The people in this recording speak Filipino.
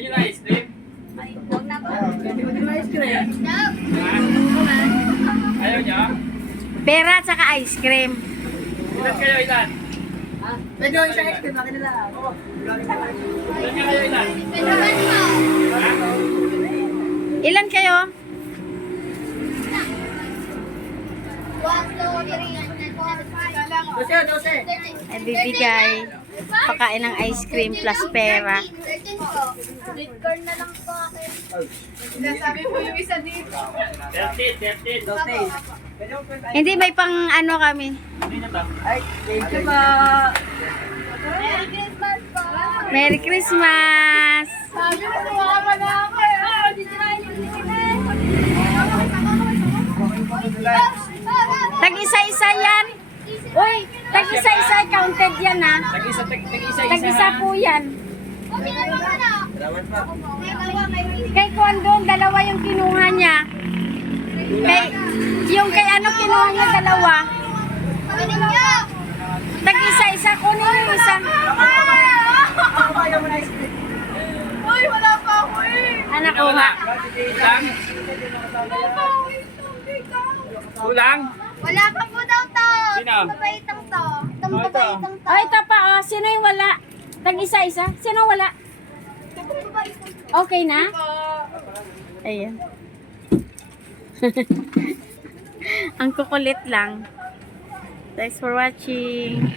nyo na ice cream? Huwag na ba? Ayaw nyo? Pera at saka ice cream. Ilan kayo, ilan? Pwede yung isang ice cream, akin na lang. Ilan kayo, ilan? Ha? Ilan kayo? Dose. Ay, bibigay. Pakain ng ice cream plus pera. Sweet corn na lang po akin. Sinasabi mo yung isa dito. 13. Hindi, may pang ano kami. Hindi na ba? Ay, thank you ma. Merry Christmas po. Merry Christmas! Sabi mo, sumama na ako eh. Tag-isa-isa yan. Uy, tag-isa-isa counted yan ha. Tag-isa po yan. Okay na naman na. Salamat pa. Kay Kwan doon, dalawa yung kinuha niya. Yung kay ano kinuha niya, dalawa. Pwede niyo. Tag-isa-isa, kunin yung isa. Ako ba yung ice cream? Uy, wala pa ako eh. Anak ko ha. Kulang? Kulang? Wala pa po daw to. Sino? Papaitang to. Itong Oh, ito. papaitang to. Ay, ito pa oh. Sino yung wala? Tag-isa-isa? Sino wala? Okay na? Ayan. Ang kukulit lang. Thanks for watching.